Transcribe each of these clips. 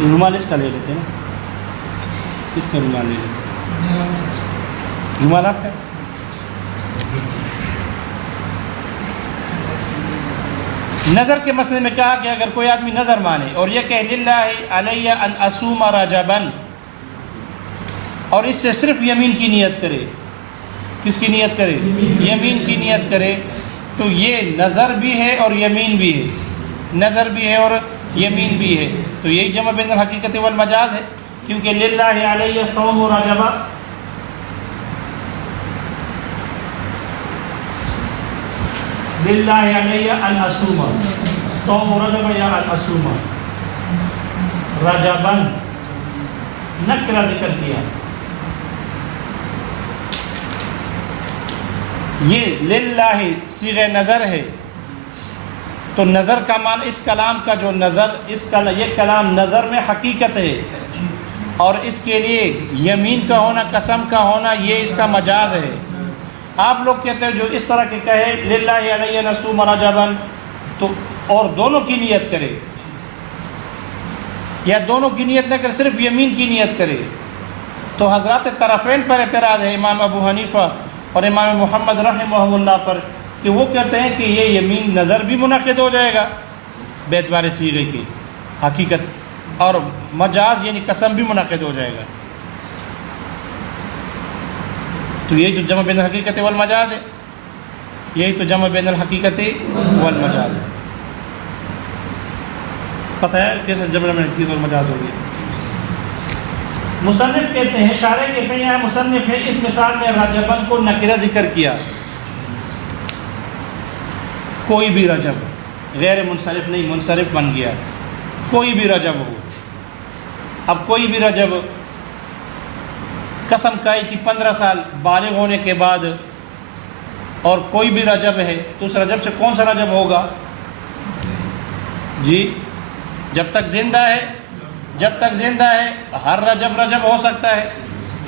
رومال اس کا لے لیتے ہیں نا، اس کا رومال لے لیتے ہیں، رومال آپ کا نظر کے مسئلے میں کہا کہ اگر کوئی آدمی نظر مانے اور یہ کہ للہ علیہ ان اصوم رجبا، اور اس سے صرف یمین کی نیت کرے، کس کی نیت کرے؟ یمین کی نیت کرے، تو یہ نظر بھی ہے اور یمین بھی ہے، نظر بھی ہے اور یمین بھی ہے، تو یہی جمع بین الحقیقت والمجاز ہے، کیونکہ للہ علیہ صوم رجبا، للہ علیہ ان اصوم، صوم رجب یا ان اصوم رجبا، نکرہ ذکر کیا، یہ للہ صیغہ نظر ہے، تو نظر کا معنی اس کلام کا جو نظر، یہ کلام نظر میں حقیقت ہے، اور اس کے لیے یمین کا ہونا، قسم کا ہونا، یہ اس کا مجاز ہے۔ آپ لوگ کہتے ہیں جو اس طرح کے کہے للہ علیہ نصوم رجبا، تو اور دونوں کی نیت کرے، یا دونوں کی نیت نہ کرے، صرف یمین کی نیت کرے، تو حضرات طرفین پر اعتراض ہے، امام ابو حنیفہ اور امام محمد رحمہ اللہ پر، کہ وہ کہتے ہیں کہ یہ یمین نظر بھی منعقد ہو جائے گا باعتبار صیغے کی حقیقت، اور مجاز یعنی قسم بھی منعقد ہو جائے گا، تو یہ جو جمع بین الحقیقت والمجاز ہے، یہی تو جمع بین الحقیقت والمجاز ہے۔ پتہ ہے کیسے جمع بین الحقیقت والمجاز ہوگی؟ مصنف کہتے ہیں، شارح کہتے ہیں، یہاں مصنف ہے اس مثال میں رجبن کو نکرہ ذکر کیا، کوئی بھی رجب، غیر منصرف نہیں، منصرف بن گیا، کوئی بھی رجب ہو۔ اب کوئی بھی رجب قسم کھائی تھی 15 سال بالغ ہونے کے بعد، اور کوئی بھی رجب ہے، تو اس رجب سے کون سا رجب ہوگا؟ جی، جب تک زندہ ہے، جب تک زندہ ہے ہر رجب رجب ہو سکتا ہے،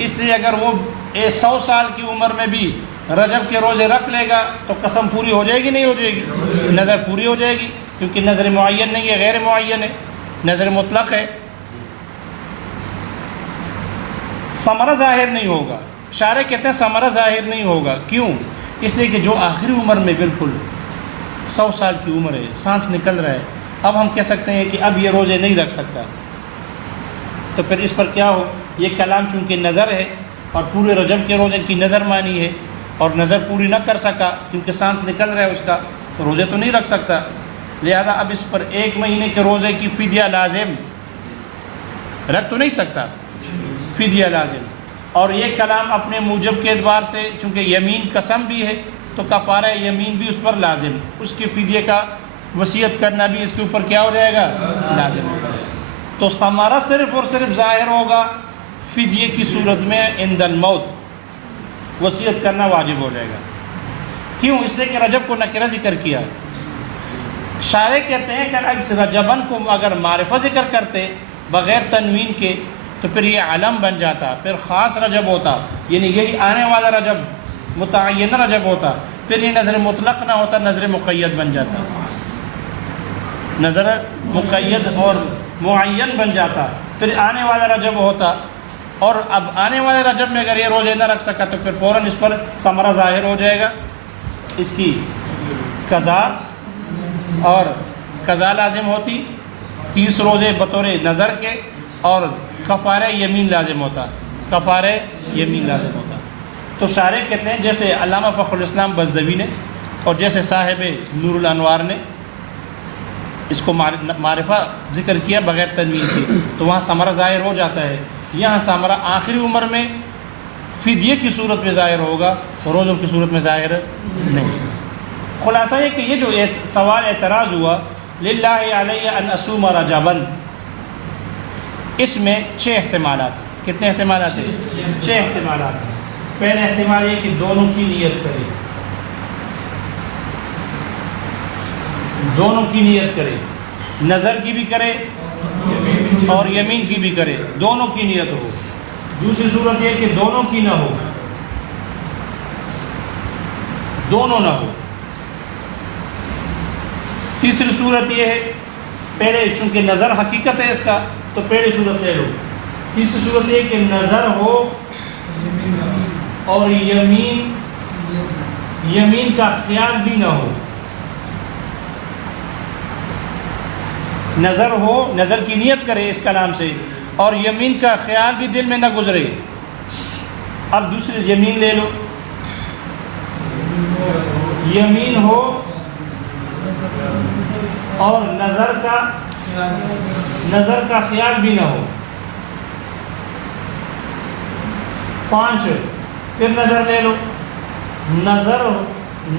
اس لیے اگر وہ 100 سال کی عمر میں بھی رجب کے روزے رکھ لے گا تو قسم پوری ہو جائے گی نہیں ہو جائے گی؟ نظر پوری ہو جائے گی، کیونکہ نظر معین نہیں ہے، غیر معین ہے، نظر مطلق ہے، ثمرہ ظاہر نہیں ہوگا۔ شارح کہتے ہیں ثمرہ ظاہر نہیں ہوگا، کیوں؟ اس لیے کہ جو آخری عمر میں بالکل 100 سال کی عمر ہے، سانس نکل رہا ہے، اب ہم کہہ سکتے ہیں کہ اب یہ روزے نہیں رکھ سکتا، تو پھر اس پر کیا ہو؟ یہ کلام چونکہ نظر ہے اور پورے رجب کے روزے کی نظر مانی ہے، اور نظر پوری نہ کر سکا کیونکہ سانس نکل رہا ہے اس کا، تو روزے تو نہیں رکھ سکتا، لہذا اب اس پر 1 مہینے کے روزے کی فدیہ لازم، رکھ تو نہیں سکتا، فدیہ لازم۔ اور یہ کلام اپنے موجب کے اعتبار سے چونکہ یمین قسم بھی ہے تو کفارہ یمین بھی اس پر لازم، اس کے فدیے کا وصیت کرنا بھی اس کے اوپر کیا ہو جائے گا؟ لازم ہو جائے گا۔ تو ثمرہ صرف اور صرف ظاہر ہوگا فدیے کی صورت میں، عند الموت وصیت کرنا واجب ہو جائے گا، کیوں؟ اس لیے کہ رجب کو نکرہ ذکر کیا۔ شارح کہتے ہیں کہ اس رجبن کو اگر معرفہ ذکر کرتے بغیر تنوین کے تو پھر یہ علم بن جاتا، پھر خاص رجب ہوتا، یعنی یہی آنے والا رجب متعینہ رجب ہوتا، پھر یہ نظر مطلق نہ ہوتا، نظر مقید بن جاتا، نظر مقید اور معین بن جاتا، پھر آنے والا رجب ہوتا، اور اب آنے والے رجب میں اگر یہ روزے نہ رکھ سکا تو پھر فوراً اس پر ثمرہ ظاہر ہو جائے گا، اس کی قضا، اور قضا لازم ہوتی 30 روزے بطور نظر کے، اور کفارہ یمین لازم ہوتا، کفارہ یمین لازم ہوتا۔ تو شارح کہتے ہیں جیسے علامہ فخر الاسلام بزدوی نے اور جیسے صاحب نور الانوار نے اس کو معرفہ ذکر کیا بغیر تنوین کے، تو وہاں ثمرہ ظاہر ہو جاتا ہے، یہاں ثمرہ آخری عمر میں فدیے کی صورت میں ظاہر ہوگا، روزوں کی صورت میں ظاہر نہیں۔ خلاصہ یہ کہ یہ جو سوال اعتراض ہوا للہ علیہ ان اصوم رجبا، اس میں 6 احتمالات ہیں۔ کتنے احتمالات ہیں؟ 6 احتمالات ہیں۔ پہلا احتمال یہ کہ دونوں کی نیت کرے، دونوں کی نیت کرے، نظر کی بھی کرے اور یمین کی بھی کرے، دونوں کی نیت ہو۔ دوسری صورت یہ کہ دونوں کی نہ ہو، دونوں نہ ہو۔ تیسری صورت یہ ہے، پہلے چونکہ نظر حقیقت ہے اس کا، تو پہلی صورت لے لو. تیسری صورت یہ کہ نظر ہو اور یمین کا خیال بھی نہ ہو. نظر ہو، نظر کی نیت کرے اس کلام سے، اور یمین کا خیال بھی دل میں نہ گزرے. اب دوسری یمین لے لو. یمین ہو اور نظر کا خیال بھی نہ ہو. 5 پھر نظر لے لو.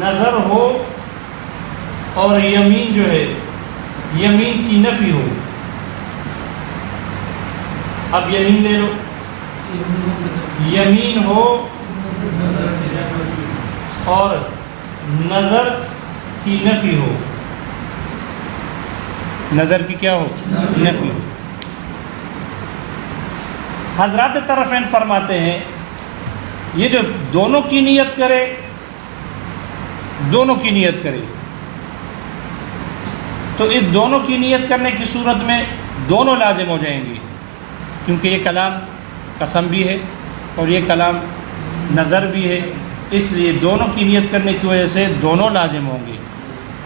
نظر ہو اور یمین جو ہے یمین کی نفی ہو. اب یمین لے لو. یمین ہو اور نظر کی نفی ہو. نظر کی کیا ہو؟ نفی ہو. حضرات طرفین فرماتے ہیں یہ جو دونوں کی نیت کرے تو اس دونوں کی نیت کرنے کی صورت میں دونوں لازم ہو جائیں گی، کیونکہ یہ کلام قسم بھی ہے اور یہ کلام نظر بھی ہے. اس لیے دونوں کی نیت کرنے کی وجہ سے دونوں لازم ہوں گے،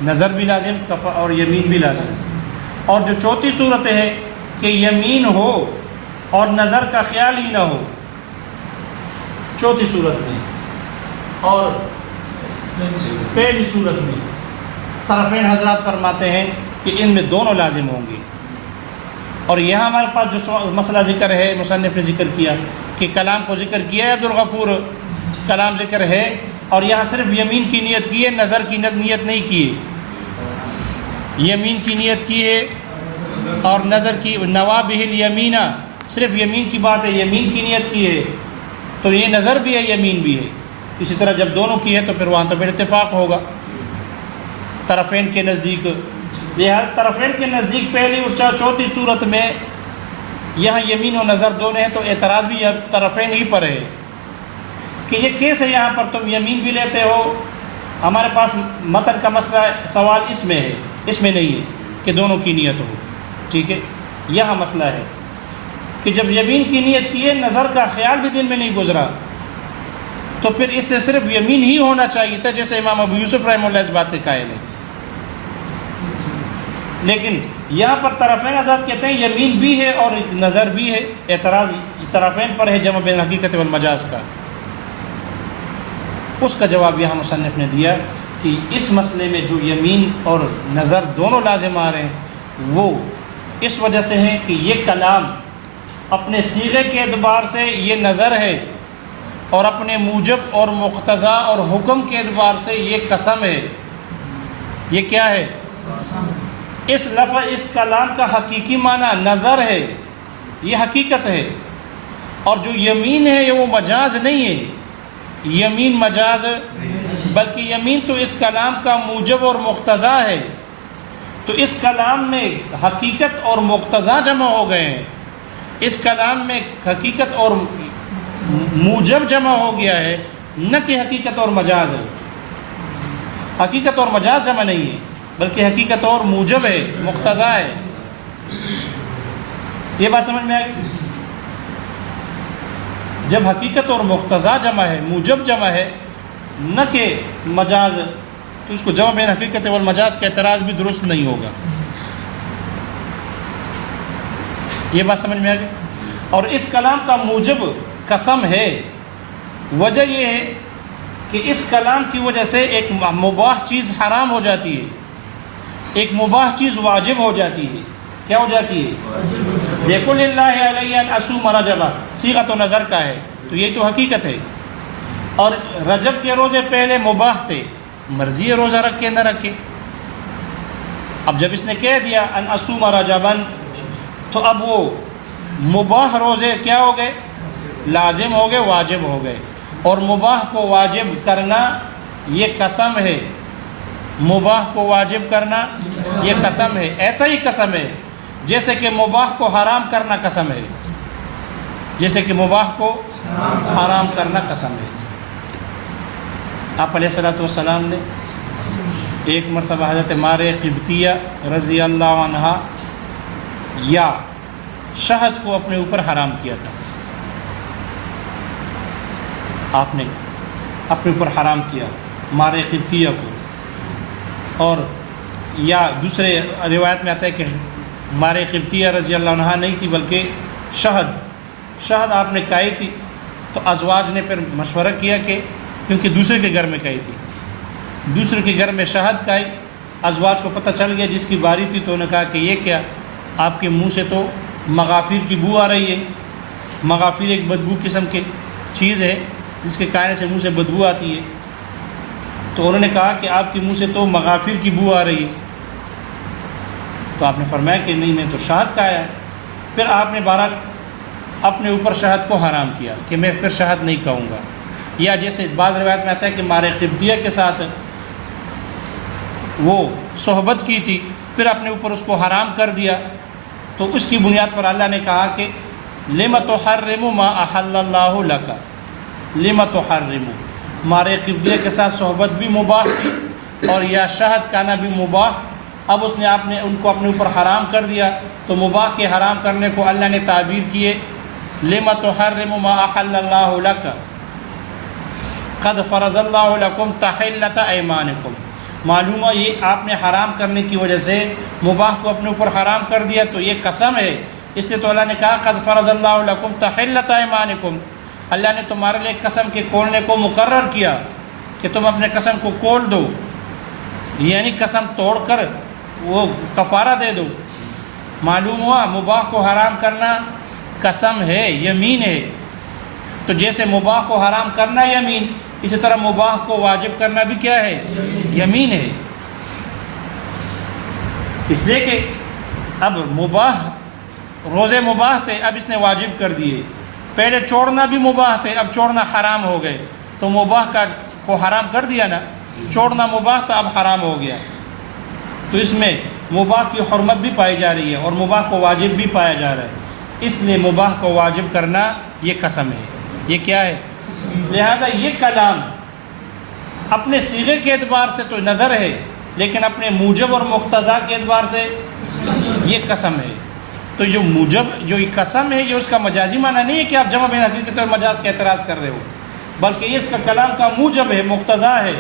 نظر بھی لازم اور یمین بھی لازم. اور جو چوتھی صورت ہے کہ یمین ہو اور نظر کا خیال ہی نہ ہو، چوتھی صورت میں. اور پہلی صورت میں طرفین حضرات فرماتے ہیں کہ ان میں دونوں لازم ہوں گے. اور یہاں ہمارے پاس جو مسئلہ ذکر ہے، مصنف نے ذکر کیا کہ کلام کو ذکر کیا ہے عبدالغفور، کلام ذکر ہے اور یہاں صرف یمین کی نیت کی ہے، نظر کی نیت نہیں کی ہے. یمین کی نیت کی ہے اور نظر کی نوابہ الیمینہ، صرف یمین کی بات ہے، یمین کی نیت کی ہے تو یہ نظر بھی ہے یمین بھی ہے. اسی طرح جب دونوں کی ہے تو پھر وہاں تو پھر اتفاق ہوگا طرفین کے نزدیک. لہذا طرفین کے نزدیک پہلی اور چوتھی صورت میں یہاں یمین و نظر دونوں ہیں، تو اعتراض بھی طرفین ہی پر ہے کہ یہ کیسے یہاں پر تم یمین بھی لیتے ہو. ہمارے پاس متن کا مسئلہ سوال اس میں ہے، اس میں نہیں ہے کہ دونوں کی نیت ہو. ٹھیک ہے، یہاں مسئلہ ہے کہ جب یمین کی نیت کی ہے، نظر کا خیال بھی دل میں نہیں گزرا، تو پھر اس سے صرف یمین ہی ہونا چاہیے تھا، جیسے امام ابو یوسف رحمہ اللہ اس بات کے قائل ہے. لیکن یہاں پر طرفین حضرات کہتے ہیں یمین بھی ہے اور نظر بھی ہے. اعتراض طرفین پر ہے جمع بین حقیقت والمجاز کا. اس کا جواب یہاں مصنف نے دیا کہ اس مسئلے میں جو یمین اور نظر دونوں لازم آ رہے ہیں وہ اس وجہ سے ہیں کہ یہ کلام اپنے صیغے کے اعتبار سے یہ نظر ہے اور اپنے موجب اور مقتضا اور حکم کے اعتبار سے یہ قسم ہے. یہ کیا ہے؟ اس لفظ اس کلام کا حقیقی معنی نظر ہے، یہ حقیقت ہے. اور جو یمین ہے یہ وہ مجاز نہیں ہے، یمین مجاز بلکہ یمین تو اس کلام کا موجب اور مقتضا ہے. تو اس کلام میں حقیقت اور مقتضا جمع ہو گئے ہیں. اس کلام میں حقیقت اور موجب جمع ہو گیا ہے، نہ کہ حقیقت اور مجاز ہے. حقیقت اور مجاز جمع نہیں ہے بلکہ حقیقت اور موجب ہے، مقتضا ہے. یہ بات سمجھ میں آئی؟ جب حقیقت اور مقتضا جمع ہے، موجب جمع ہے، نہ کہ مجاز، تو اس کو جمع بین حقیقت والمجاز کا اعتراض بھی درست نہیں ہوگا. یہ بات سمجھ میں آ گئی؟ اور اس کلام کا موجب قسم ہے. وجہ یہ ہے کہ اس کلام کی وجہ سے ایک مباح چیز حرام ہو جاتی ہے، ایک مباح چیز واجب ہو جاتی ہے. کیا ہو جاتی ہے؟ دیکھو للہ علیہ ان اصوم رجبا، صیغۃ و نظر کا ہے تو یہی تو حقیقت ہے. اور رجب کے روزے پہلے مباح تھے، مرضی ہے روزہ رکھ کے نہ رکھے. اب جب اس نے کہہ دیا ان اصوم رجبا تو اب وہ مباح روزے کیا ہو گئے؟ لازم ہو گئے، واجب ہو گئے. اور مباح کو واجب کرنا یہ قسم ہے، مباح کو واجب کرنا یہ قسم ہے. ایسا ہی قسم ہے جیسے کہ مباح کو حرام کرنا قسم ہے، جیسے کہ مباح کو حرام کرنا قسم ہے. آپ علیہ الصلوۃ والسلام نے ایک مرتبہ حضرت مارے قبطیہ رضی اللہ عنہ یا شہد کو اپنے اوپر حرام کیا تھا، آپ نے اپنے اوپر حرام کیا مارے قبطیہ کو، اور یا دوسرے روایت میں آتا ہے کہ مارے قبطیہ رضی اللہ عنہ نہیں تھی بلکہ شہد آپ نے کھائی تھی، تو ازواج نے پھر مشورہ کیا کہ کیونکہ دوسرے کے گھر میں کھائی تھی، دوسرے کے گھر میں شہد کھائی، ازواج کو پتہ چل گیا جس کی باری تھی، تو انہوں نے کہا کہ یہ کیا، آپ کے منہ سے تو مغافیر کی بو آ رہی ہے۔ مغافیر ایک بدبو قسم کی چیز ہے جس کے کھانے سے منہ سے بدبو آتی ہے، تو انہوں نے کہا کہ آپ کے منہ سے تو مغافیر کی بو آ رہی ہے، تو آپ نے فرمایا کہ نہیں، میں تو شہد کھایا ہے۔ پھر آپ نے بہرحال اپنے اوپر شہد کو حرام کیا کہ میں پھر شہد نہیں کھاؤں گا، یا جیسے بعض روایت میں آتا ہے کہ مارے قبطیہ کے ساتھ وہ صحبت کی تھی، پھر اپنے اوپر اس کو حرام کر دیا، تو اس کی بنیاد پر اللہ نے کہا کہ لم تحرم ما احل اللہ لک، لم تحرم، مارے قبطیہ کے ساتھ صحبت بھی مباح تھی اور یا شہد کھانا بھی مباح، اب اس نے ان کو اپنے اوپر حرام کر دیا، تو مباح کے حرام کرنے کو اللہ نے تعبیر کیے لم تحرم ما احل اللہ لک قد فرض اللہ لکم تحلۃ ایمانکم، معلوم ہے یہ آپ نے حرام کرنے کی وجہ سے مباح کو اپنے اوپر حرام کر دیا، تو یہ قسم ہے، اس لیے تو اللہ نے کہا قد فرض اللہ لکم تحلۃ ایمانکم، اللہ نے تمہارے لیے قسم کے کھولنے کو مقرر کیا کہ تم اپنے قسم کو کھول دو، یعنی قسم توڑ کر وہ کفارہ دے دو۔ معلوم ہوا مباح کو حرام کرنا قسم ہے، یمین ہے، تو جیسے مباح کو حرام کرنا یمین، اسی طرح مباح کو واجب کرنا بھی کیا ہے، یمین ہے۔ اس لیے کہ اب مباح، روزے مباح تھے، اب اس نے واجب کر دیے، پہلے چھوڑنا بھی مباح تھے، اب چھوڑنا حرام ہو گئے، تو مباح کو حرام کر دیا نا، چھوڑنا مباح تھا اب حرام ہو گیا، تو اس میں مباح کی حرمت بھی پائی جا رہی ہے اور مباح کو واجب بھی پایا جا رہا ہے، اس لیے مباح کو واجب کرنا یہ قسم ہے، یہ کیا ہے۔ لہذا یہ کلام اپنے صیغے کے اعتبار سے تو نظر ہے، لیکن اپنے موجب اور مقتضا کے اعتبار سے یہ قسم ہے، تو جو موجب جو یہ قسم ہے یہ اس کا مجازی معنی نہیں ہے کہ آپ جمع بین حقیقت اور مجاز کا اعتراض کر رہے ہو، بلکہ یہ اس کا کلام کا موجب ہے، مقتضا ہے،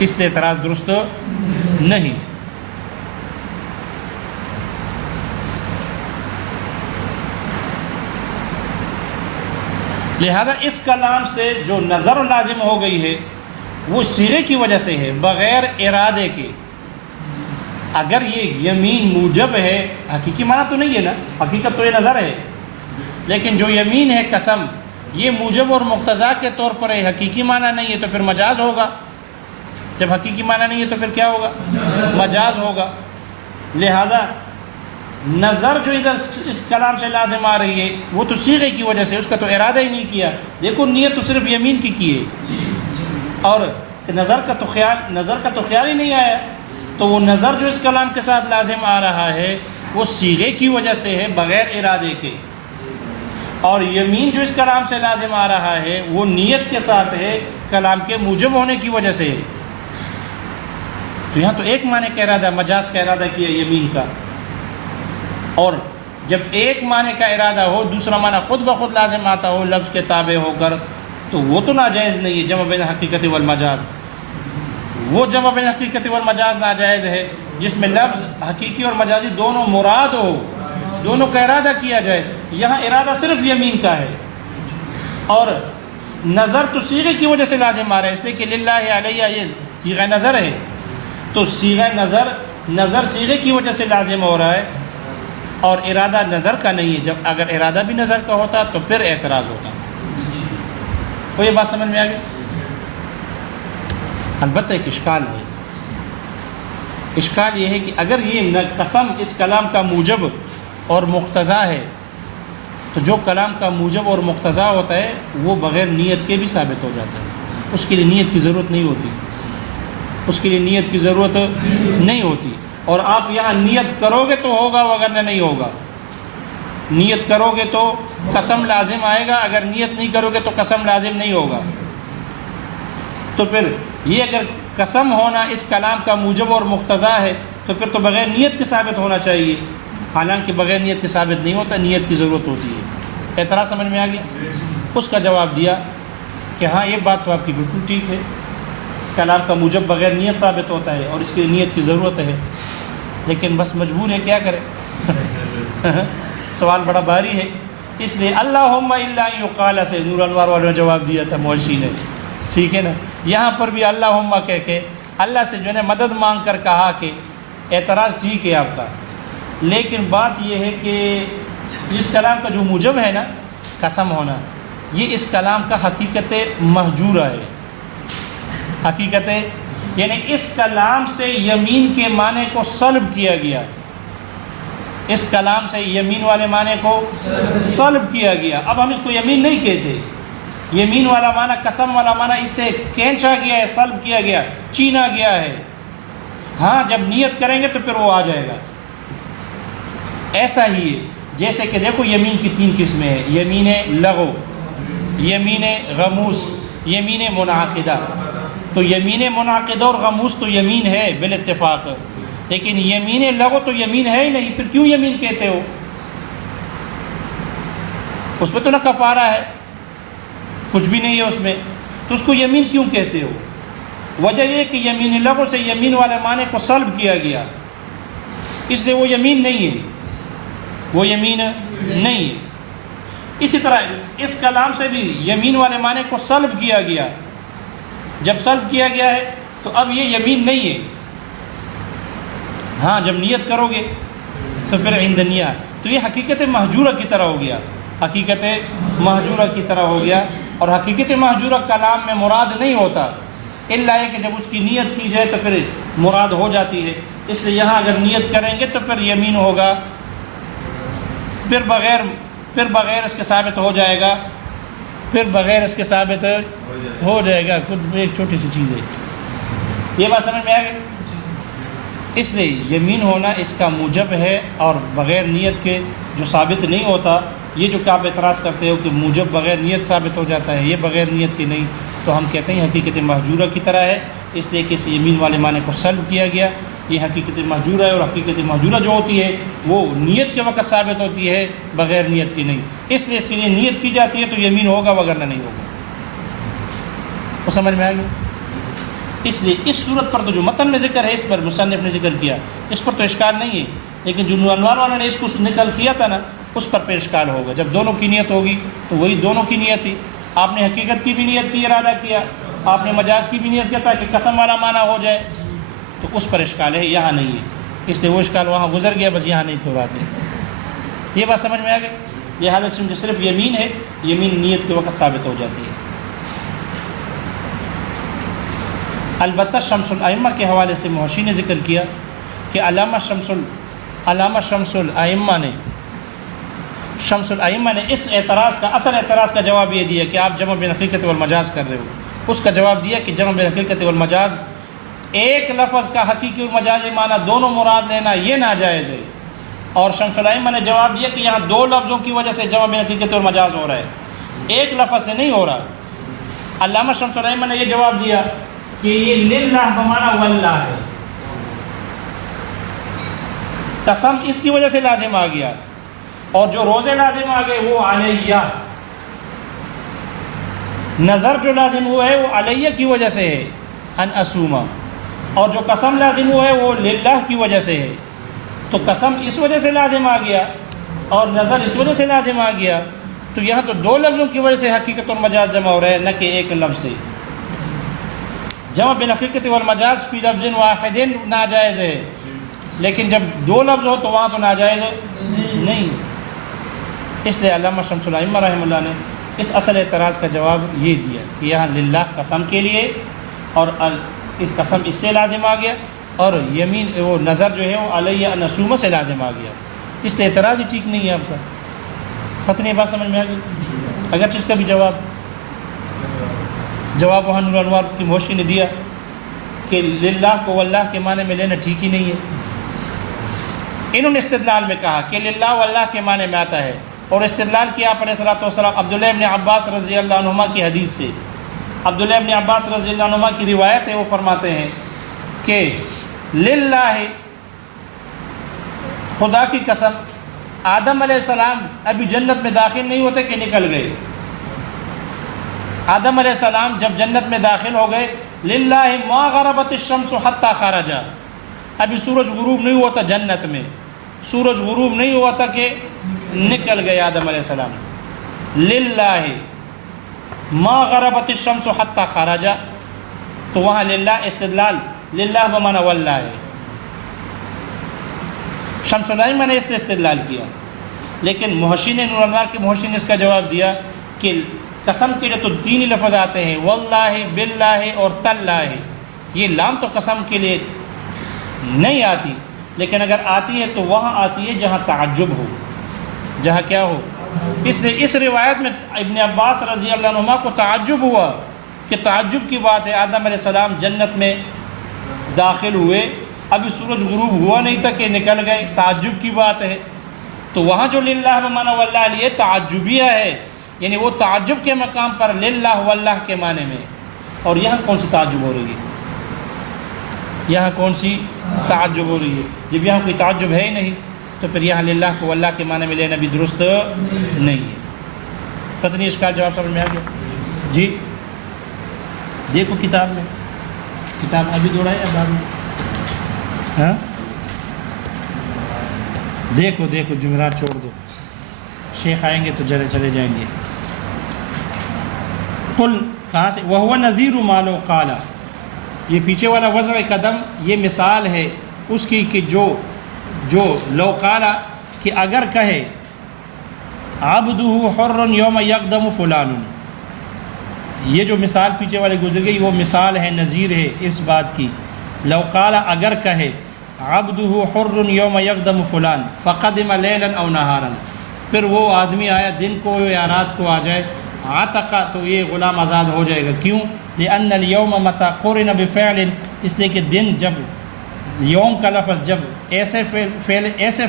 اس لیے اعتراض درست نہیں۔ لہذا اس کلام سے جو نظر لازم ہو گئی ہے وہ صیغے کی وجہ سے ہے، بغیر ارادے کے۔ اگر یہ یمین موجب ہے، حقیقی معنی تو نہیں ہے نا، حقیقت تو یہ نظر ہے، لیکن جو یمین ہے قسم یہ موجب اور مقتضا کے طور پر ہے، حقیقی معنی نہیں ہے، تو پھر مجاز ہوگا، جب حقیقی معنی نہیں ہے تو پھر کیا ہوگا، مجاز ہوگا۔ لہذا نظر جو ادھر اس کلام سے لازم آ رہی ہے وہ تو صیغے کی وجہ سے، اس کا تو ارادہ ہی نہیں کیا، دیکھو نیت تو صرف یمین کی ہے، اور نظر کا تو خیال ہی نہیں آیا، تو وہ نظر جو اس کلام کے ساتھ لازم آ رہا ہے وہ صیغے کی وجہ سے ہے، بغیر ارادے کے، اور یمین جو اس کلام سے لازم آ رہا ہے وہ نیت کے ساتھ ہے، کلام کے موجب ہونے کی وجہ سے ہے۔ تو یہاں تو ایک معنی کا ارادہ، مجاز کا ارادہ کیا یمین کا، اور جب ایک معنی کا ارادہ ہو دوسرا معنی خود بخود لازم آتا ہو لفظ کے تابع ہو کر، تو وہ تو ناجائز نہیں ہے، جمع بین حقیقت والمجاز، وہ جمع بین حقیقت والمجاز ناجائز ہے جس میں لفظ حقیقی اور مجازی دونوں مراد ہو، دونوں کا ارادہ کیا جائے۔ یہاں ارادہ صرف یمین کا ہے، اور نظر تو صیغے کی وجہ سے لازم آ رہا ہے، اس لیے کہ للہ علیہ یہ صیغہ نظر ہے، تو صیغہ نظر صیغے کی وجہ سے لازم ہو رہا ہے، اور ارادہ نظر کا نہیں ہے۔ جب اگر ارادہ بھی نظر کا ہوتا تو پھر اعتراض ہوتا۔ وہ یہ بات سمجھ میں آ گئی؟ البتہ ایک اشکال ہے، اشکال یہ ہے کہ اگر یہ قسم اس کلام کا موجب اور مقتضا ہے، تو جو کلام کا موجب اور مقتضا ہوتا ہے وہ بغیر نیت کے بھی ثابت ہو جاتا ہے، اس کے لیے نیت کی ضرورت نہیں ہوتی، اس کے لیے نیت کی ضرورت نہیں ہوتی، اور آپ یہاں نیت کرو گے تو ہوگا وگرنہ نہیں ہوگا، نیت کرو گے تو قسم لازم آئے گا، اگر نیت نہیں کرو گے تو قسم لازم نہیں ہوگا۔ تو پھر یہ اگر قسم ہونا اس کلام کا موجب اور مقتضا ہے تو پھر تو بغیر نیت کے ثابت ہونا چاہیے، حالانکہ بغیر نیت کے ثابت نہیں ہوتا، نیت کی ضرورت ہوتی ہے۔ اعتراض سمجھ میں آ گیا؟ اس کا جواب دیا کہ ہاں یہ بات تو آپ کی بالکل ٹھیک ہے، کلام کا موجب بغیر نیت ثابت ہوتا ہے اور اس کے لیے نیت کی ضرورت ہے، لیکن بس مجبور ہے، کیا کرے؟ سوال بڑا بھاری ہے، اس لیے اللہم الا ان یقال سے نور انوار والوں نے جواب دیا تھا موشی نے، ٹھیک ہے نا؟ یہاں پر بھی اللہم کہہ کے اللہ سے جو ہے مدد مانگ کر کہا کہ اعتراض ٹھیک ہے آپ کا، لیکن بات یہ ہے کہ اس کلام کا جو موجب ہے نا، قسم ہونا، یہ اس کلام کا حقیقت مہجورہ ہے۔ حقیقت یعنی اس کلام سے یمین کے معنی کو سلب کیا گیا، اس کلام سے یمین والے معنی کو سلب کیا گیا۔ اب ہم اس کو یمین نہیں کہتے، یمین والا معنی، قسم والا معنی اس سے کھینچا گیا ہے، سلب کیا گیا، چینا گیا ہے۔ ہاں جب نیت کریں گے تو پھر وہ آ جائے گا۔ ایسا ہی ہے جیسے کہ دیکھو یمین کی 3 قسمیں ہیں، یمین لغو، یمین غموس، یمین منعقدہ۔ تو یمین منعقدہ اور غموس تو یمین ہے بالاتفاق، لیکن یمین لغو تو یمین ہے ہی نہیں، پھر کیوں یمین کہتے ہو؟ اس میں تو نہ کفارہ ہے، کچھ بھی نہیں ہے اس میں، تو اس کو یمین کیوں کہتے ہو؟ وجہ یہ کہ یمین لغو سے یمین والے معنی کو سلب کیا گیا، اس لیے وہ یمین نہیں ہے، وہ یمین نہیں ہے۔ اسی طرح اس کلام سے بھی یمین والے معنی کو سلب کیا گیا، جب سلب کیا گیا ہے تو اب یہ یمین نہیں ہے۔ ہاں جب نیت کرو گے تو پھر عند نیت، تو یہ حقیقت مہجورہ کی طرح ہو گیا، حقیقت مہجورہ کی طرح ہو گیا۔ اور حقیقت مہجورہ کلام میں مراد نہیں ہوتا، الا یہ کہ جب اس کی نیت کی جائے تو پھر مراد ہو جاتی ہے۔ اس لیے یہاں اگر نیت کریں گے تو پھر یمین ہوگا، پھر بغیر اس کے ثابت ہو جائے گا، پھر بغیر اس کے ثابت ہو جائے گا۔ خود ایک چھوٹی سی چیز ہے، یہ بات سمجھ میں آ گئی؟ اس لیے یمین ہونا اس کا موجب ہے، اور بغیر نیت کے جو ثابت نہیں ہوتا، یہ جو کہ آپ اعتراض کرتے ہو کہ موجب بغیر نیت ثابت ہو جاتا ہے، یہ بغیر نیت کے نہیں، تو ہم کہتے ہیں حقیقت مہجورہ کی طرح ہے، اس لیے کہ اس یمین والے معنی کو سلب کیا گیا۔ یہ حقیقت مہجورہ ہے، اور حقیقت مہجورہ جو ہوتی ہے وہ نیت کے وقت ثابت ہوتی ہے، بغیر نیت کی نہیں، اس لیے اس کے لیے نیت کی جاتی ہے تو یمین ہوگا، وگرنہ نہیں ہوگا۔ وہ سمجھ میں آ گیا؟ اس لیے اس صورت پر تو جو متن میں ذکر ہے، اس پر مصنف نے ذکر کیا، اس پر تو اشکال نہیں ہے، لیکن جو نور انوار والوں نے اس کو نقل کیا تھا نا، اس پر اشکال ہوگا۔ جب دونوں کی نیت ہوگی تو وہی دونوں کی نیت تھی، آپ نے حقیقت کی بھی نیت کی، ارادہ کیا، آپ نے مجاز کی بھی نیت کیا تاکہ قسم والا معنی ہو جائے، تو اس پر اشکال ہے، یہاں نہیں ہے، اس لیے وہ اشکال وہاں گزر گیا، بس یہاں نہیں دہراتے۔ یہ بات سمجھ میں آ گئی؟ یہ حالت جو صرف یمین ہے، یمین نیت کے وقت ثابت ہو جاتی ہے۔ البتہ شمس الائمہ کے حوالے سے محشی نے ذکر کیا کہ علامہ شمس الائمہ نے اس اعتراض کا، اصل اعتراض کا جواب یہ دیا کہ آپ جمع بین حقیقت والمجاز کر رہے ہو۔ اس کا جواب دیا کہ جمع بین حقیقت والمجاز، ایک لفظ کا حقیقی اور مجازی معنی دونوں مراد لینا یہ ناجائز ہے۔ اور شمس الائمہ نے جواب دیا کہ یہاں 2 لفظوں کی وجہ سے جمع بین حقیقت اور مجاز ہو رہا ہے، ایک لفظ سے نہیں ہو رہا۔ علامہ شمس الائمہ نے یہ جواب دیا کہ یہ للہ بمعنی واللہ ہے، قسم اس کی وجہ سے لازم آ گیا، اور جو روزے لازم آ گئے وہ علیہ، نظر جو لازم ہوا ہے وہ علیہ کی وجہ سے ہے، ان اسوما، اور جو قسم لازم ہوا ہے وہ للہ کی وجہ سے ہے۔ تو قسم اس وجہ سے لازم آ گیا اور نظر اس وجہ سے لازم آ گیا، تو یہاں تو 2 لفظوں کی وجہ سے حقیقت اور مجاز جمع ہو رہا ہے، نہ کہ ایک لفظ سے۔ جمع بین حقیقت والمجاز فی لفظ واحد ناجائز ہے، لیکن جب 2 لفظ ہو تو وہاں تو ناجائز نہیں۔ اس لیے علامہ شمس الائمہ رحمہ اللہ نے اس اصل اعتراض کا جواب یہ دیا کہ یہاں للہ قسم کے لیے، اور قسم اس سے لازم آ گیا، اور یمین وہ نظر جو ہے وہ علیہ نصومہ سے لازم آ گیا، اس لیے اعتراض ہی ٹھیک نہیں ہے آپ کا۔ ختنی بات سمجھ میں آ گئی؟ اگرچہ اس کا بھی جواب وہاں نور انوار کی محشی نے دیا کہ للہ کو واللہ کے معنی میں لینا ٹھیک ہی نہیں ہے۔ انہوں نے استدلال میں کہا کہ للہ واللہ کے معنی میں آتا ہے، اور استدلال کیا آپ علیہ الصلوۃ والسلام عبداللہ ابن عباس رضی اللہ عنہما کی حدیث سے۔ عبداللہ ابن عباس رضی اللہ عنہما کی روایت ہے، وہ فرماتے ہیں کہ للہ خدا کی قسم آدم علیہ السلام ابھی جنت میں داخل نہیں ہوتے کہ نکل گئے؟ آدم علیہ السلام جب جنت میں داخل ہو گئے، للہ ما غربت الشمس حتی خرجا، ابھی سورج غروب نہیں ہوا تھا جنت میں، سورج غروب نہیں ہوا تھا کہ نکل گئے آدم علیہ السلام. للہ ما غربت الشمس حتی خرجا، تو وہاں للہ استدلال، للہ بمعنی واللہ ہے. شمس العلم میں نے اس سے استدلال کیا، لیکن محشین نور انوار کے محشین نے اس کا جواب دیا کہ قسم کے لیے تو تین ہی لفظ آتے ہیں، واللہ، باللہ اور تاللہ. یہ لام تو قسم کے لیے نہیں آتی، لیکن اگر آتی ہے تو وہاں آتی ہے جہاں تعجب ہو، جہاں کیا ہو. اس لیے اس روایت میں ابن عباس رضی اللہ عنہما کو تعجب ہوا کہ تعجب کی بات ہے، آدم علیہ السلام جنت میں داخل ہوئے، ابھی سورج غروب ہوا نہیں تھا کہ نکل گئے، تعجب کی بات ہے. تو وہاں جو للہ بمعنی واللہ لیے تعجبیہ ہے، یعنی وہ تعجب کے مقام پر للہ واللہ کے معنی میں. اور یہاں کون سی تعجب ہو رہی ہے؟ یہاں کون سی تعجب ہو رہی ہے؟ جب یہاں کوئی تعجب ہے ہی نہیں تو پھر یہاں للہ کو واللہ کے معنی میں لینا بھی درست نہیں ہے. پتہ نہیں اس کا جواب سمجھ میں آ گیا؟ جی دیکھو کتاب میں، کتاب ابھی دوڑا ہے یا بعد میں؟ ہاں دیکھو جمعرات چھوڑ دو، شیخ آئیں گے تو چلے جائیں گے. قل کہاں سے؟ وَهُوَ نَذِيرُ مَا لَوْ قَالَ، یہ پیچھے والا وضع قدم یہ مثال ہے اس کی کہ جو لو قال کہ اگر کہے عبدہ حر یوم یقدم فلان، یہ جو مثال پیچھے والے گزر گئی وہ مثال ہے، نظیر ہے اس بات کی. لو قال اگر کہے عبدہ حر یوم یقدم فلان فقدم لیلا او نہارا، پھر وہ آدمی آیا دن کو یا رات کو آ جائے، عتقہ تو یہ غلام آزاد ہو جائے گا. کیوں؟ لأن اليوم متى قرن بفعل، اس لیے کہ دن جب یوم کا لفظ جب ایسے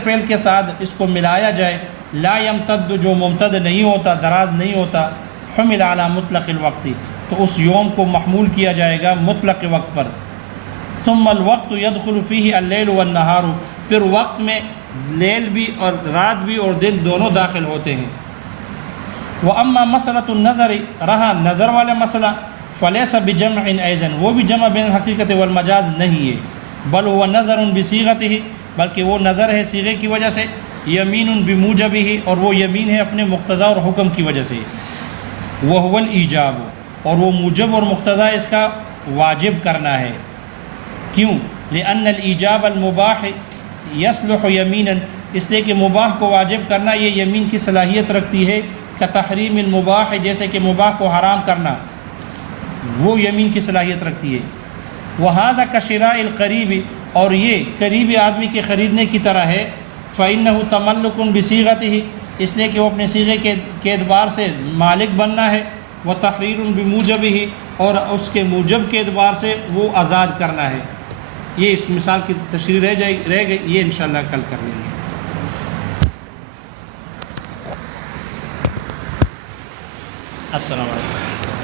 فعل کے ساتھ اس کو ملایا جائے، لا یمتد جو ممتد نہیں ہوتا، دراز نہیں ہوتا، حمل علی مطلق الوقت، تو اس یوم کو محمول کیا جائے گا مطلق وقت پر. ثم الوقت يدخل فيه الليل والنهار، پھر وقت میں لیل بھی اور رات بھی اور دن دونوں داخل ہوتے ہیں. وَأَمَّا مَسْأَلَةُ النَّظَرِ، رہا نظر والا مسئلہ، فَلَيْسَ بِجَمْعٍ أَيْضًا، وہ بھی جمع بین الحقیقت والمجاز نہیں ہے، بل هو نظر بصیغته، بلکہ وہ نظر ہے صیغے کی وجہ سے، یمین بموجبہ، اور وہ یمین ہے اپنے مقتضا اور حکم کی وجہ سے، وَهُوَ الْإِيجَابُ، اور وہ موجب اور مقتضا اس کا واجب کرنا ہے. کیوں؟ لأن الإیجاب المباح یصلح یمینا، اس لیے کہ مباح کو واجب کرنا یہ یمین کی صلاحیت رکھتی ہے. کتحریم المباح، جیسے کہ مباح کو حرام کرنا وہ یمین کی صلاحیت رکھتی ہے. وہذا کشراء القریب، اور یہ قریبی آدمی کے خریدنے کی طرح ہے. فإنه تملک بصیغته، اس لیے کہ وہ اپنے صیغے کے اعتبار سے مالک بننا ہے. وتحریر بموجبہ، اور اس کے موجب کے اعتبار سے وہ آزاد کرنا ہے. یہ اس مثال کی تشریح رہ گئی، یہ انشاءاللہ کل کر لیں گے. السلام علیکم.